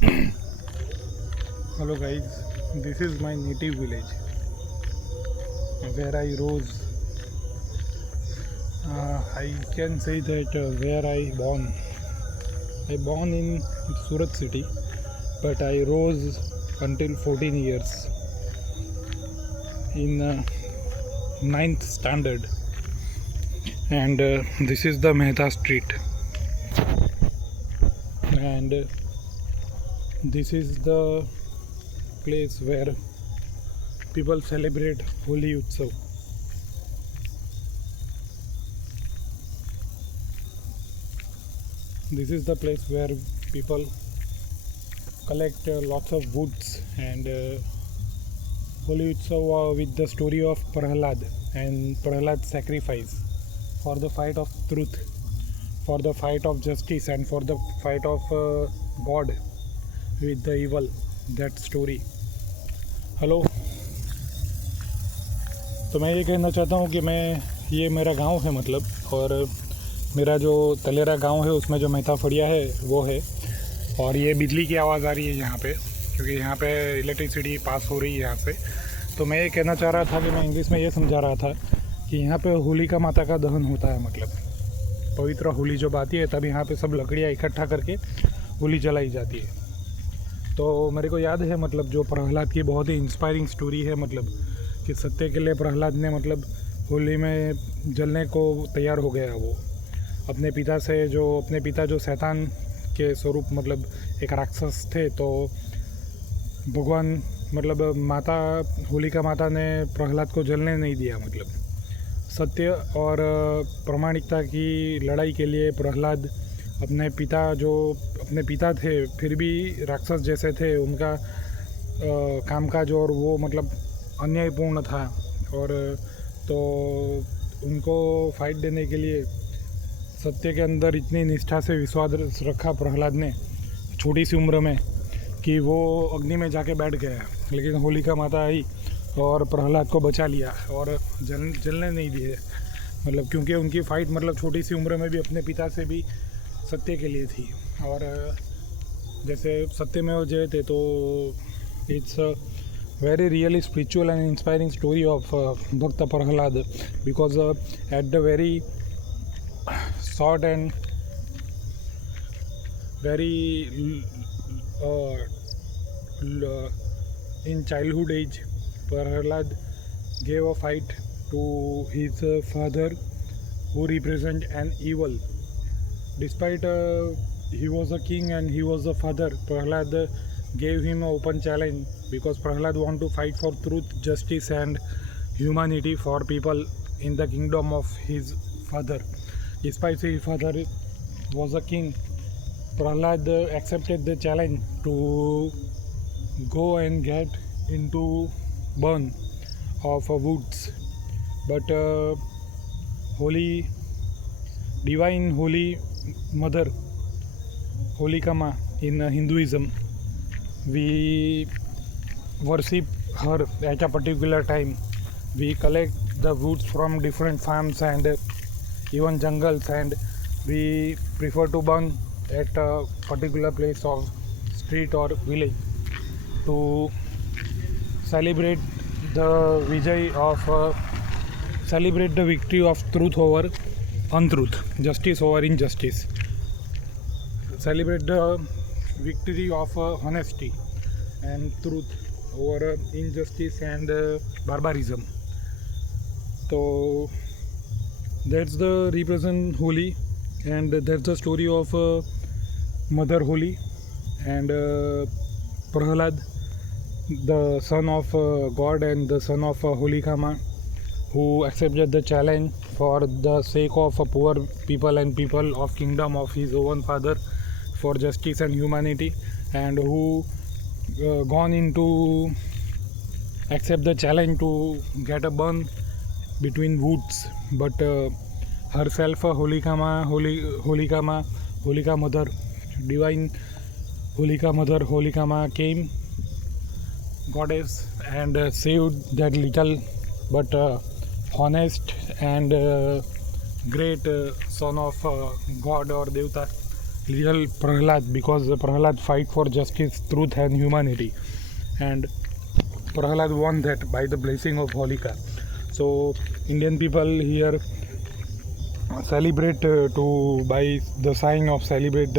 Hello guys, this is my native village where I rose. I can say that where I born. I born in Surat city, but I rose until 14 years in 9th standard, and this is the Mehta Street, and this is the place where people celebrate Holi Utsav. This is the place where people collect lots of woods and Holi Utsav with the story of Prahlad and Prahlad's sacrifice for the fight of truth, for the fight of justice, and for the fight of God with the evil. That story. Hello, तो मैं ये कहना चाहता हूँ कि ये मेरा गांव है मतलब, और मेरा जो तलेरा गांव है उसमें जो मेहता फड़िया है वो है, और ये बिजली की आवाज़ आ रही है यहाँ पे क्योंकि यहाँ पे इलेक्ट्रिसिटी पास हो रही है यहाँ से। तो मैं ये कहना चाह रहा था कि मैं इंग्लिश में ये समझा रहा था कि यहाँ पे होलिका माता का दहन होता है, मतलब पवित्र होली जब आती है तब यहाँ पे सब लकड़ियाँ इकट्ठा करके होली जलाई जाती है। तो मेरे को याद है मतलब जो प्रहलाद की बहुत ही इंस्पायरिंग स्टोरी है, मतलब कि सत्य के लिए प्रहलाद ने मतलब होली में जलने को तैयार हो गया। वो अपने पिता जो शैतान के स्वरूप मतलब एक राक्षस थे, तो भगवान मतलब माता होलिका माता ने प्रहलाद को जलने नहीं दिया। मतलब सत्य और प्रामाणिकता की लड़ाई के लिए प्रहलाद अपने पिता थे फिर भी राक्षस जैसे थे, उनका कामकाज और वो मतलब अन्यायपूर्ण था, और तो उनको फाइट देने के लिए सत्य के अंदर इतनी निष्ठा से विश्वास रखा प्रहलाद ने छोटी सी उम्र में कि वो अग्नि में जाके बैठ गया। लेकिन होलिका माता आई और प्रहलाद को बचा लिया और जलने नहीं दिए, मतलब क्योंकि उनकी फ़ाइट मतलब छोटी सी उम्र में भी अपने पिता से भी सत्य के लिए थी। और जैसे सत्य में वो जयते, तो it's very really spiritual and inspiring story of Bhakta Prahlad, because at the very short and very in childhood age, Prahlad gave a fight to his father who represent an evil. Despite he was a king and he was a father, Prahlad gave him an open challenge, because Prahlad want to fight for truth, justice and humanity for people in the kingdom of his father. Despite his father was a king, Prahlad accepted the challenge to go and get into burn of woods. But divine holy mother Holika Ma in Hinduism, we worship her at a particular time. We collect the woods from different farms and even jungles, and we prefer to burn at a particular place of street or village to celebrate the victory of truth over untruth, justice over injustice. Celebrate the victory of honesty and truth over injustice and barbarism. So that's the represent Holi, and that's the story of Mother Holi and Prahlad, the son of God and the son of Holika Ma, who accepted the challenge for the sake of poor people and people of kingdom of his own father, for justice and humanity, and who gone into accept the challenge to get a burn between woods. But herself Holika mother, divine Holika mother Holika Ma came, goddess, and saved that little but honest and great son of God or Devta, real Prahlad, because Prahlad fight for justice, truth and humanity, and Prahlad won that by the blessing of Holika. So Indian people here celebrate to by the sign of celebrate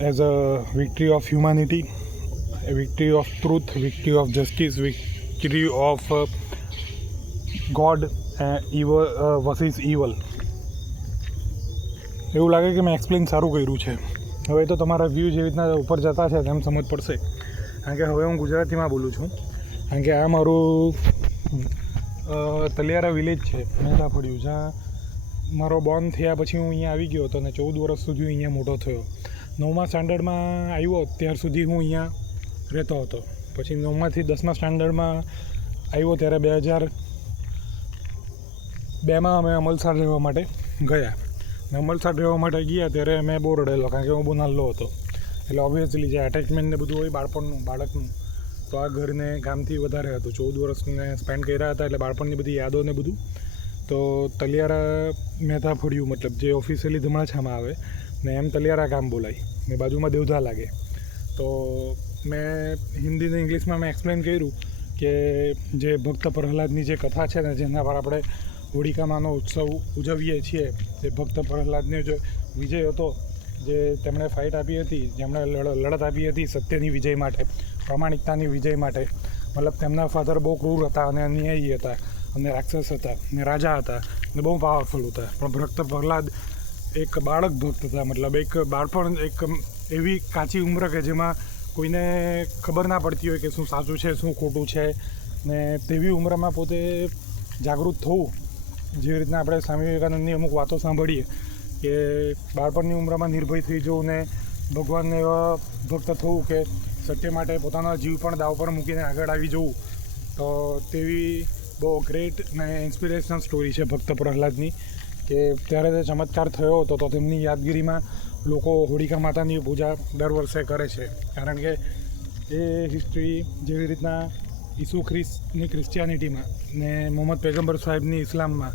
as a victory of humanity, a victory of truth, victory of justice, victory of God evil versus evil. એવું લાગે કે મેં એક્સપ્લેન સારું કર્યું છે. હવે તો તમારા વ્યૂ જેવી રીતના ઉપર જતા છે તેમ સમજ પડશે, કારણ કે હવે હું ગુજરાતીમાં બોલું છું. કારણ કે આ મારું તલિયારા વિલેજ છે, મહેતાફળિયું, જ્યાં મારો બોર્ન થયા પછી હું અહીંયા આવી ગયો હતો અને 14 વર્ષ સુધી અહીંયા મોટો થયો. 9મા સ્ટાન્ડર્ડમાં આવ્યો ત્યાર સુધી હું અહીંયા રહેતો હતો. પછી 9માંથી 10મા સ્ટાન્ડર્ડમાં આવ્યો ત્યારે 2002માં અમે અમલસાડ રહેવા માટે ગયા. અમલસાડ રહેવા માટે ગયા ત્યારે મેં બહુ રડેલો, કારણ કે હું બહુ નાનો હતો. એટલે ઓબ્વિયસલી જે એટેચમેન્ટ ને બધું હોય બાળકનું, તો આ ઘરને ગામથી વધારે હતું. 14 વર્ષને સ્પેન્ડ કર્યા હતા, એટલે બાળપણની બધી યાદો ને બધું. તો તલિયારા મહેતાફળિયું, મતલબ જે ઓફિશિયલી ધમણાછામાં આવે ને એમ તલિયારા ગામ બોલાય ને બાજુમાં દેવધા લાગે. તો મેં હિન્દી ને ઇંગ્લિશમાં મેં એક્સપ્લેન કર્યું કે જે ભક્ત પ્રહલાદની જે કથા છે ને, જેના પર આપણે હોળિકામાંનો ઉત્સવ ઉજવીએ છીએ, જે ભક્ત પ્રહલાદનો જે વિજય હતો, જે તેમણે ફાઇટ આપી હતી, જેમણે લડત આપી હતી સત્યની વિજય માટે, પ્રામાણિકતાની વિજય માટે. મતલબ તેમના ફાધર બહુ ક્રૂર હતા અને અન્યાયી હતા અને રાક્ષસ હતા અને રાજા હતા અને બહુ પાવરફુલ હતા. પણ ભક્ત પ્રહલાદ એક બાળક ભક્ત હતા. મતલબ એક બાળપણ, એક એવી કાચી ઉંમર કે જેમાં કોઈને ખબર ના પડતી હોય કે શું સાચું છે, શું ખોટું છે, ને તેવી ઉંમરમાં પોતે જાગૃત થવું. જેવી રીતના આપણે સ્વામી વિવેકાનંદની અમુક વાતો સાંભળીએ કે બાળપણની ઉંમરમાં નિર્ભય થઈ જવું ને ભગવાનને એવા ભક્ત થવું કે સત્ય માટે પોતાના જીવ પણ દાવ પર મૂકીને આગળ આવી જવું. તો તેવી બહુ ગ્રેટ ને ઇન્સ્પિરેશનલ સ્ટોરી છે ભક્ત પ્રહલાદની, કે ત્યારે તે ચમત્કાર થયો હતો. તો તેમની યાદગીરીમાં લોકો હોળિકા માતાની પૂજા દર વર્ષે કરે છે, કારણ કે એ હિસ્ટ્રી જેવી રીતના ઈસુ ખ્રિસ્તની ક્રિશ્ચિયાનિટીમાં ને મોહમ્મદ પૈગંબર સાહેબની ઇસ્લામમાં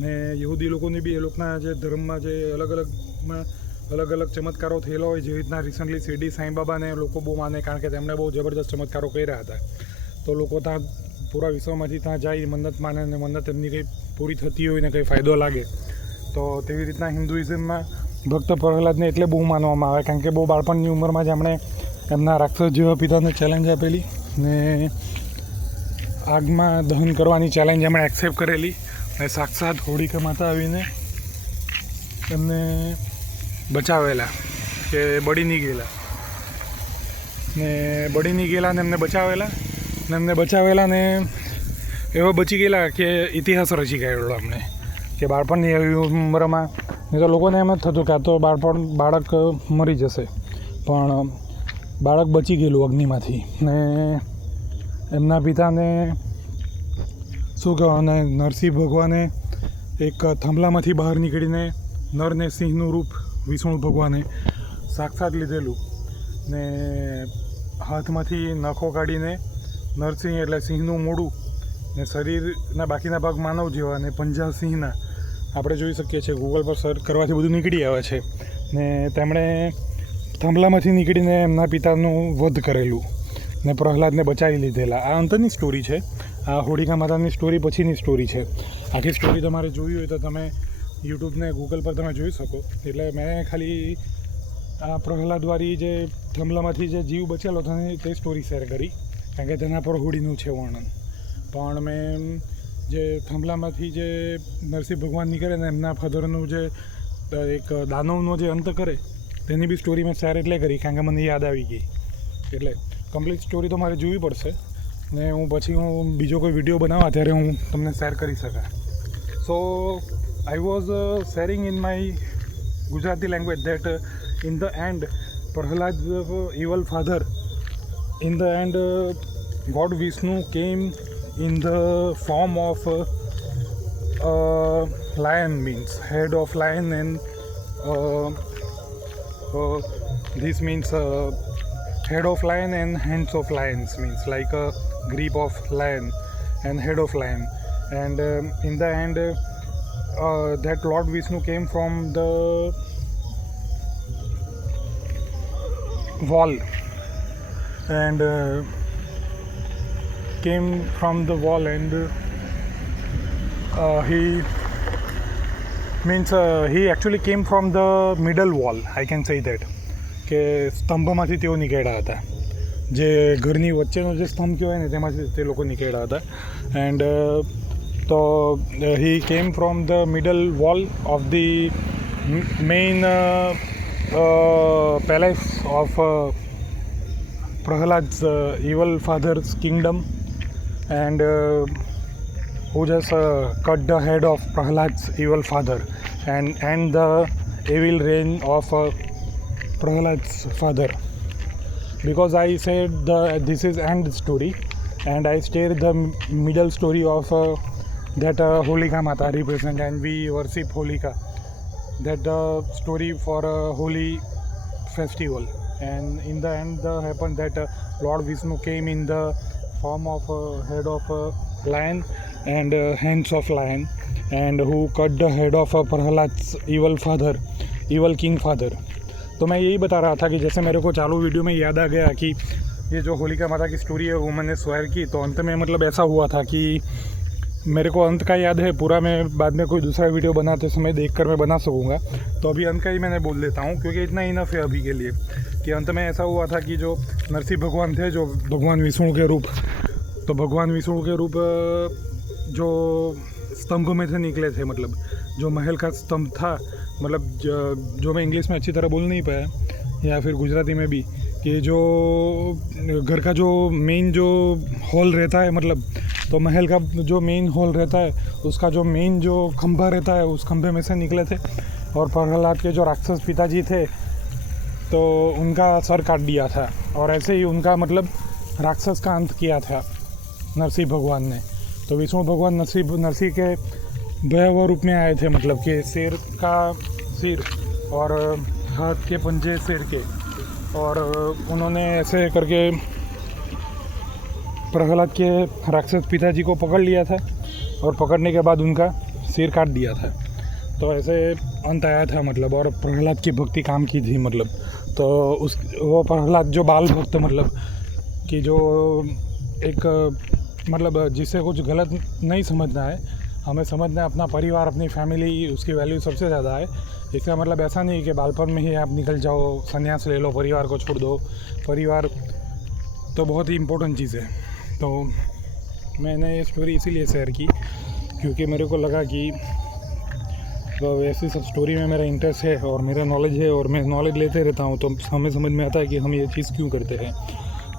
ને યહૂદી લોકોની બી એ લોકોના જે ધર્મમાં જે અલગ અલગ ચમત્કારો થયેલા હોય. જેવી રીતના રિસન્ટલી શિરડી સાંઈબાબાને લોકો બહુ માને, કારણ કે તેમણે બહુ જબરદસ્ત ચમત્કારો કર્યા હતા. તો લોકો ત્યાં પૂરા વિશ્વમાંથી ત્યાં જાય, મન્નત માને અને મન્નત એમની કંઈ પૂરી થતી હોય ને કંઈ ફાયદો લાગે. તો તેવી રીતના હિન્દુઇઝમમાં ભક્ત પ્રહલાદને એટલે બહુ માનવામાં આવે, કારણ કે બહુ બાળપણની ઉંમરમાં જ એમણે એમના રાક્ષસ જેવા પિતાને ચેલેન્જ આપેલી ને આગમાં દહન કરવાની ચેલેન્જ એમણે એક્સેપ્ટ કરેલી. અને સાક્ષાત હોળિકા માતા આવીને એમને બચાવેલા, કે બળી નહીં ગયેલા ને એમને બચાવેલા ને એવા બચી ગયેલા કે ઇતિહાસ રચી ગયેલો અમને, કે બાળપણની એવી ઉંમરમાં. નહીં તો લોકોને એમ જ થતું કે આ તો બાળક મરી જશે, પણ બાળક બચી ગયેલું અગ્નિમાંથી. ને એમના પિતાને શું કહેવાય, નરસિંહ ભગવાને એક થાંભલામાંથી બહાર નીકળીને નરને સિંહનું રૂપ વિષ્ણુ ભગવાને સાક્ષાત લીધેલું ને હાથમાંથી નખો કાઢીને નરસિંહ એટલે સિંહનું મોઢું ને શરીરના બાકીના ભાગ માનવ જેવા ને પંજા સિંહના આપણે જોઈ શકીએ છીએ. ગૂગલ પર સર્ચ કરવાથી બધું નીકળી આવે છે. ને તેમણે થાંભલામાંથી નીકળીને એમના પિતાનું વધ કરેલું ને પ્રહલાદને બચાવી લીધેલા. આ અંતરની સ્ટોરી છે. આ હોળિકા માતાની સ્ટોરી પછીની સ્ટોરી છે. આખી સ્ટોરી તમારે જોવી હોય તો તમે યુટ્યુબ ને ગૂગલ પર તમે જોઈ શકો. એટલે મેં ખાલી આ પ્રહલાદવાળી જે થાંભલામાંથી જે જીવ બચેલો તે સ્ટોરી શેર કરી, કારણ કે તેના પર હોળીનું છે વર્ણન. પણ મેં જે થાંભલામાંથી જે નરસિંહ ભગવાન નીકળે ને એમના ફાધરનું જે એક દાનવનો જે અંત કરે તેની બી સ્ટોરી મેં શેર એટલે કરી, કારણ કે મને યાદ આવી ગઈ. એટલે કમ્પ્લીટ સ્ટોરી તો મારે જોવી પડશે ને પછી હું બીજો કોઈ વિડીયો બનાવવા ત્યારે હું તમને શેર કરી શકાય. So I was sharing in my Gujarati language that in the end Prahlad's evil father, in the end God Vishnu came in the form of lion, means head of lion, and this means head of lion and hands of lions, means like a grip of lion and head of lion. And in the end that Lord Vishnu came from the wall and came from the wall and he actually came from the middle wall, I can say that. કે સ્તંભમાંથી તેઓ નીકળ્યા હતા, જે ઘરની વચ્ચેનો જે સ્તંભ કહેવાય ને તેમાંથી તે લોકો નીકળ્યા હતા. એન્ડ તો he came from the middle wall of the main palace of Prahlad's evil father's kingdom, and who just cut the head of Prahlad's evil father and the evil reign of Prahlad's father. Because I said this is end story, and I stated the middle story of that Holika Mata represent, and we worship Holika. That the story for a holy festival. And in the end happened that Lord Vishnu came in the form of head of a lion and hands of lion, and who cut the head of Prahlad's evil king father. तो मैं यही बता रहा था कि जैसे मेरे को चालू वीडियो में याद आ गया कि ये जो होलिका माता की स्टोरी है वो मैंने शेयर की, तो अंत में मतलब ऐसा हुआ था कि मेरे को अंत का याद है, पूरा मैं बाद में कोई दूसरा वीडियो बनाते समय देखकर मैं बना सकूँगा. तो अभी अंत का ही मैंने बोल देता हूँ क्योंकि इतना इनफ है अभी के लिए. कि अंत में ऐसा हुआ था कि जो नरसिंह भगवान थे, जो भगवान विष्णु के रूप, तो भगवान विष्णु के रूप जो स्तंभ में से निकले थे, मतलब जो महल का स्तंभ था, मतलब जो मैं इंग्लिश में अच्छी तरह बोल नहीं पाया या फिर गुजराती में भी, कि जो घर का जो मेन जो हॉल रहता है, मतलब तो महल का जो मेन हॉल रहता है उसका जो मेन जो खंभा रहता है उस खंभे में से निकले थे. और प्रहलाद के जो राक्षस पिताजी थे तो उनका सर काट दिया था, और ऐसे ही उनका मतलब राक्षस का अंत किया था नरसिंह भगवान ने. तो विष्णु भगवान नरसिंह के भयावह रूप में आए थे, मतलब कि शेर का सिर और हाथ के पंजे शेर के, और उन्होंने ऐसे करके प्रहलाद के राक्षस पिताजी को पकड़ लिया था, और पकड़ने के बाद उनका सिर काट दिया था. तो ऐसे अंत आया था मतलब, और प्रहलाद की भक्ति काम की थी मतलब. तो वो प्रहलाद जो बाल भक्त, मतलब कि जो एक मतलब जिससे कुछ गलत नहीं समझना है, हमें समझना है अपना परिवार, अपनी फैमिली, उसकी वैल्यू सबसे ज़्यादा है. इसका मतलब ऐसा नहीं कि बालपन में ही आप निकल जाओ, संन्यास ले लो, परिवार को छोड़ दो. परिवार तो बहुत ही इम्पोर्टेंट चीज़ है. तो मैंने ये स्टोरी इसीलिए शेयर की क्योंकि मेरे को लगा कि ऐसी सब स्टोरी में मेरा इंटरेस्ट है और मेरा नॉलेज है, और मैं नॉलेज लेते रहता हूँ. तो हमें समझ में आता है कि हम ये चीज़ क्यों करते हैं,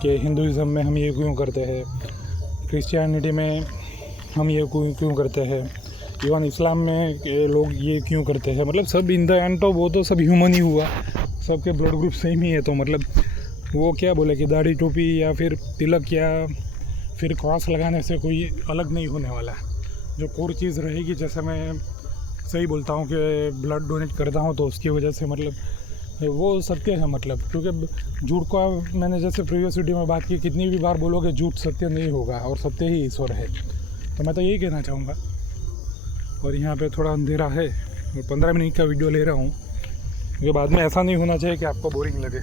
कि हिंदुज़म में हम ये क्यों करते हैं, क्रिश्चियनिटी में हम ये क्यों करते हैं, इवन इस्लाम में लोग ये क्यों करते हैं. मतलब सब इन द एंड तो वो तो सब ह्यूमन ही हुआ, सबके ब्लड ग्रुप सेम ही है. तो मतलब वो क्या बोले कि दाढ़ी टोपी या फिर तिलक या फिर क्रॉस लगाने से कोई अलग नहीं होने वाला. जो कोर चीज़ रहेगी, जैसे मैं सही बोलता हूँ कि ब्लड डोनेट करता हूँ तो उसकी वजह से मतलब वो सत्य है. मतलब क्योंकि झूठ को मैंने जैसे प्रीवियस वीडियो में बात की, कितनी भी बार बोलोगे झूठ सत्य नहीं होगा, और सत्य ही ईश्वर है. तो मैं तो यही कहना चाहूँगा. और यहाँ पे थोड़ा अंधेरा है, और 15 मिनट का वीडियो ले रहा हूँ क्योंकि बाद में ऐसा नहीं होना चाहिए कि आपको बोरिंग लगे,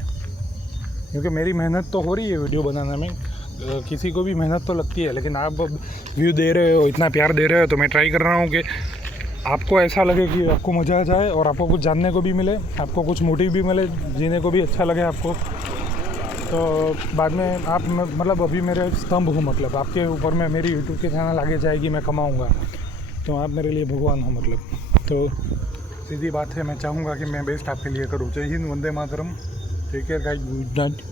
क्योंकि मेरी मेहनत तो हो रही है वीडियो बनाने में, किसी को भी मेहनत तो लगती है. लेकिन आप व्यू दे रहे हो, इतना प्यार दे रहे हो, तो मैं ट्राई कर रहा हूँ कि आपको ऐसा लगे कि आपको मज़ा आ जाए, और आपको कुछ जानने को भी मिले, आपको कुछ मोटिव भी मिले, जीने को भी अच्छा लगे आपको. तो बाद में आप मतलब अभी मेरे स्तंभ हो, मतलब आपके ऊपर में मेरी यूट्यूब की चैनल आगे जाएगी, मैं कमाऊँगा, तो आप मेरे लिए भगवान हो मतलब. तो सीधी बात है, मैं चाहूँगा कि मैं बेस्ट आपके लिए करूँ. जय हिंद, वंदे मातरम, take care guys, good night.